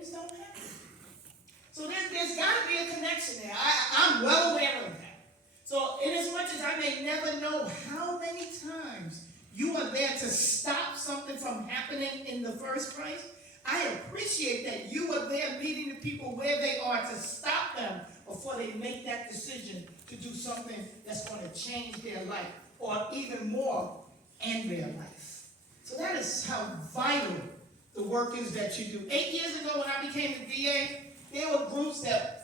things don't happen. So there's got to be a connection there. I'm well aware of that. So in as much as I may never know how many times you are there to stop something from happening in the first place, I appreciate that you are there meeting the people where they are to stop them before they make that decision to do something that's going to change their life or even more, end their life. So that is how vital the work is that you do. 8 years ago when I became the DA, there were groups that,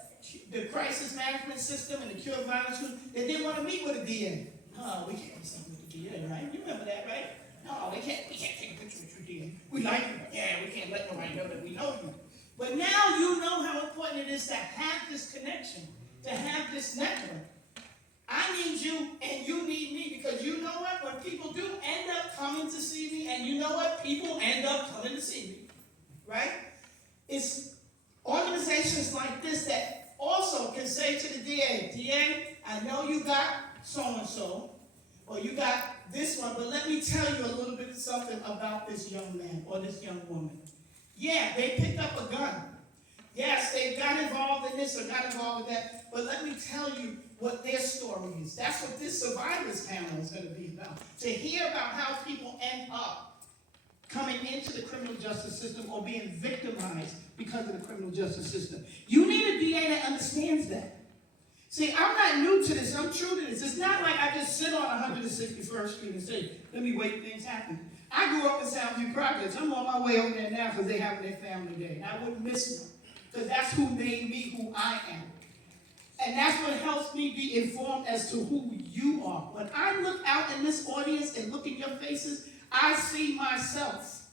the crisis management system and the cure of violence group, they didn't want to meet with a DA. No, we can't do something with the DA, right? You remember that, right? No, we can't take a picture with your DA. We like you, but yeah, we can't let nobody know that we know you. But now you know how important it is to have this connection, to have this network. I need you and you need me, because you know what? When people do end up coming to see me, and you know what? People end up coming to see me, right? It's organizations like this that also can say to the DA, I know you got so-and-so, or you got this one, but let me tell you a little bit something about this young man or this young woman. Yeah, they picked up a gun. Yes, they got involved in this or got involved in that, but let me tell you what their story is. That's what this survivors panel is going to be about. To hear about how people end up coming into the criminal justice system or being victimized because of the criminal justice system. You need a DA that understands that. See, I'm not new to this. I'm true to this. It's not like I just sit on 161st Street and say, let me wait things happen. I grew up in Soundview Projects. I'm on my way over there now because they have their family day. And I wouldn't miss them because that's who made me who I am. And that's what helps me be informed as to who you are. When I look out in this audience and look in your faces, I see myself.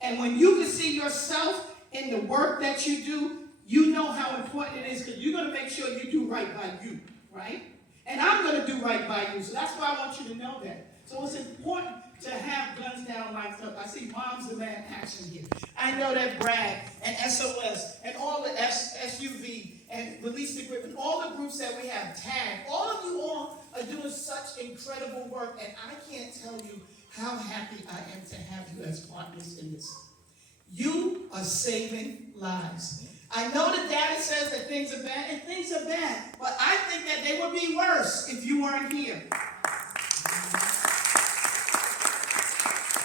And when you can see yourself in the work that you do, you know how important it is, because you're going to make sure you do right by you, right? And I'm going to do right by you. So that's why I want you to know that. So it's important to have Guns Down Life Up. I see Moms Demand Action here. I know that Brad and SOS and all the SUV and Release the Grip and all the groups that we have tagged, all of you all are doing such incredible work, and I can't tell you how happy I am to have you as partners in this. You are saving lives. I know the data says that things are bad, and things are bad, but I think that they would be worse if you weren't here.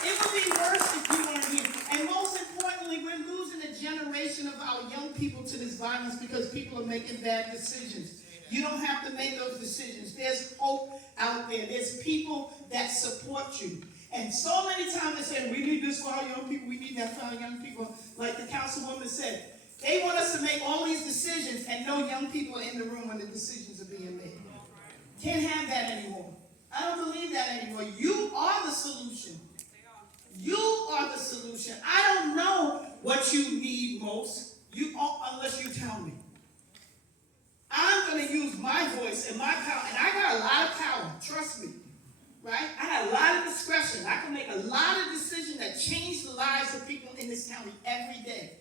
It would be worse if you weren't here. And most importantly, we're losing a generation of our young people to this violence because people are making bad decisions. You don't have to make those decisions. There's hope out there. There's people that support you. And so many times they say, we need this for our young people, we need that for our young people. Like the councilwoman said, they want us to make all these decisions and no young people are in the room when the decisions are being made. Can't have that anymore. I don't believe that anymore. You are the solution. You are the solution. I don't know what you need most, unless you tell me. I'm going to use my voice and my power, and I got a lot of power, trust me. Right? I got a lot of discretion. I can make a lot of decisions that change the lives of people in this county every day.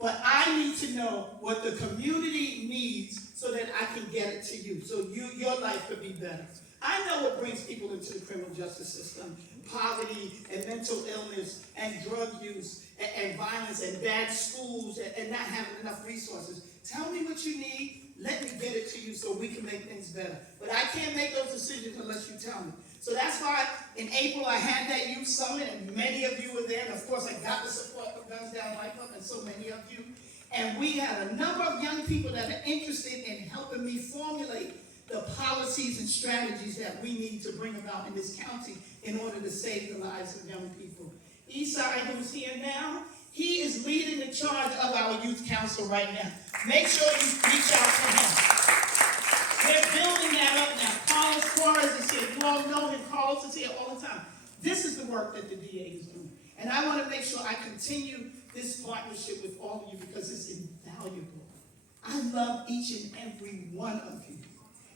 But I need to know what the community needs so that I can get it to you, so your life could be better. I know what brings people into the criminal justice system: poverty and mental illness and drug use and violence and bad schools and not having enough resources. Tell me what you need. Let me get it to you so we can make things better. But I can't make those decisions unless you tell me. So that's why in April I had that youth summit, and many of you were there. And of course I got the support of Guns Down Life Up, and so many of you. And we had a number of young people that are interested in helping me formulate the policies and strategies that we need to bring about in this county in order to save the lives of young people. Esai, who's here now, he is leading the charge of our youth council right now. Make sure you reach out to him. They're building that up now. Carlos Suarez is here. You all know him. Carlos is here all the time. This is the work that the DA is doing. And I want to make sure I continue this partnership with all of you because it's invaluable. I love each and every one of you.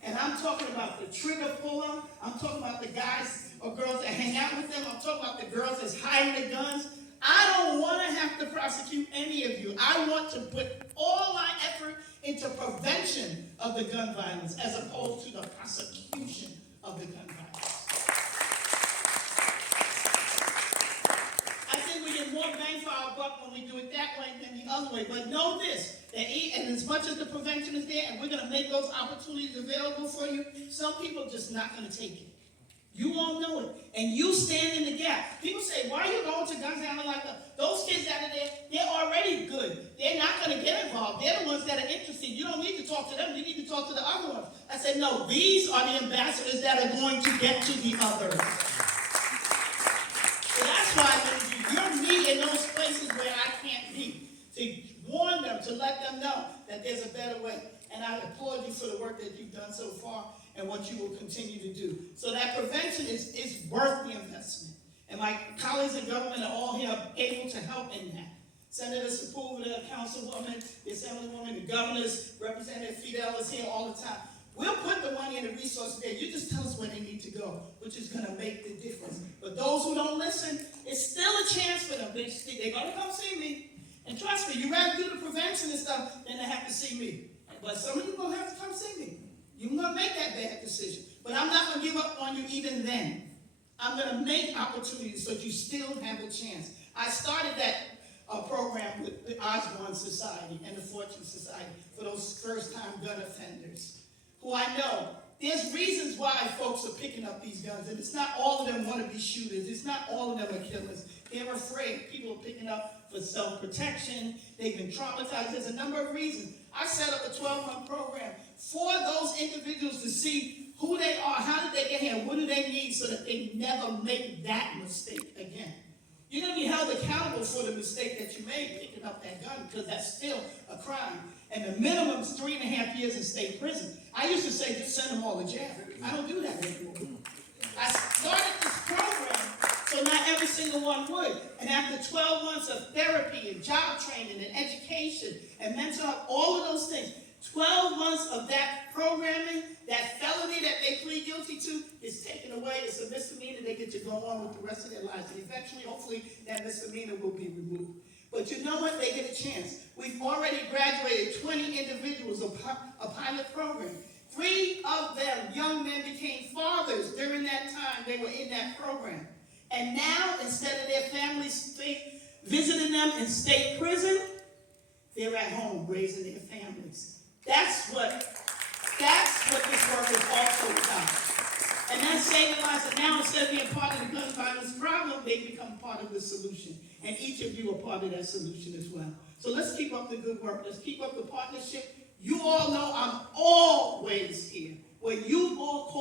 And I'm talking about the trigger puller. I'm talking about the guys or girls that hang out with them. I'm talking about the girls that's hiding the guns. I don't want to have to prosecute any of you. I want to put all my effort into prevention of the gun violence as opposed to the prosecution of the gun violence. I think we get more bang for our buck when we do it that way than the other way. But know this, that and as much as the prevention is there, and we're going to make those opportunities available for you, some people are just not going to take it. You all know it. And you stand in the gap. People say, why are you going to Guns Down like that? Those kids that are there, they're already good. They're not going to get involved. They're the ones that are interested. You don't need to talk to them. You need to talk to the other ones. I said, no, these are the ambassadors that are going to get to the others. So that's why when you're me in those places where I can't be, to warn them, to let them know that there's a better way. And I applaud you for the work that you've done so far and what you will continue to do. So that prevention is worth the investment. And my colleagues in government are all here able to help in that. Senator Sepulveda, Councilwoman, the Assemblywoman, the governors, Representative Fidel is here all the time. We'll put the money and the resources there. You just tell us where they need to go, which is going to make the difference. But those who don't listen, it's still a chance for them. They're going to come see me. And trust me, you rather do the prevention and stuff than to have to see me. But some of you are going to have to come see me. You're going to make that bad decision. But I'm not going to give up on you even then. I'm going to make opportunities so that you still have a chance. I started that program with the Osborne Society and the Fortune Society for those first-time gun offenders, who I know there's reasons why folks are picking up these guns, and it's not all of them want to be shooters. It's not all of them are killers. They're afraid. People are picking up for self-protection. They've been traumatized. There's a number of reasons. I set up a 12-month program for those individuals to see who they are, how did they get here, what do they need so that they never make that mistake again. You're going to be held accountable for the mistake that you made picking up that gun, because that's still a crime. And the minimum is 3.5 years in state prison. I used to say just send them all to jail. I don't do that anymore. I started this program so not every single one would. And after 12 months of therapy and job training and education and mental health, all of those things, 12 months of that programming, that felony that they plead guilty to is taken away. It's a misdemeanor. They get to go on with the rest of their lives. And eventually, hopefully, that misdemeanor will be removed. But you know what? They get a chance. We've already graduated 20 individuals of a pilot program. 3 of them, young men, became fathers during that time they were in that program. And now, instead of their families visiting them in state prison, they're at home raising their families. That's what this work is also about. And that's saving lives. And now, instead of being part of the gun violence problem, they become part of the solution. And each of you are part of that solution as well. So let's keep up the good work. Let's keep up the partnership. You all know I'm always here. When you all call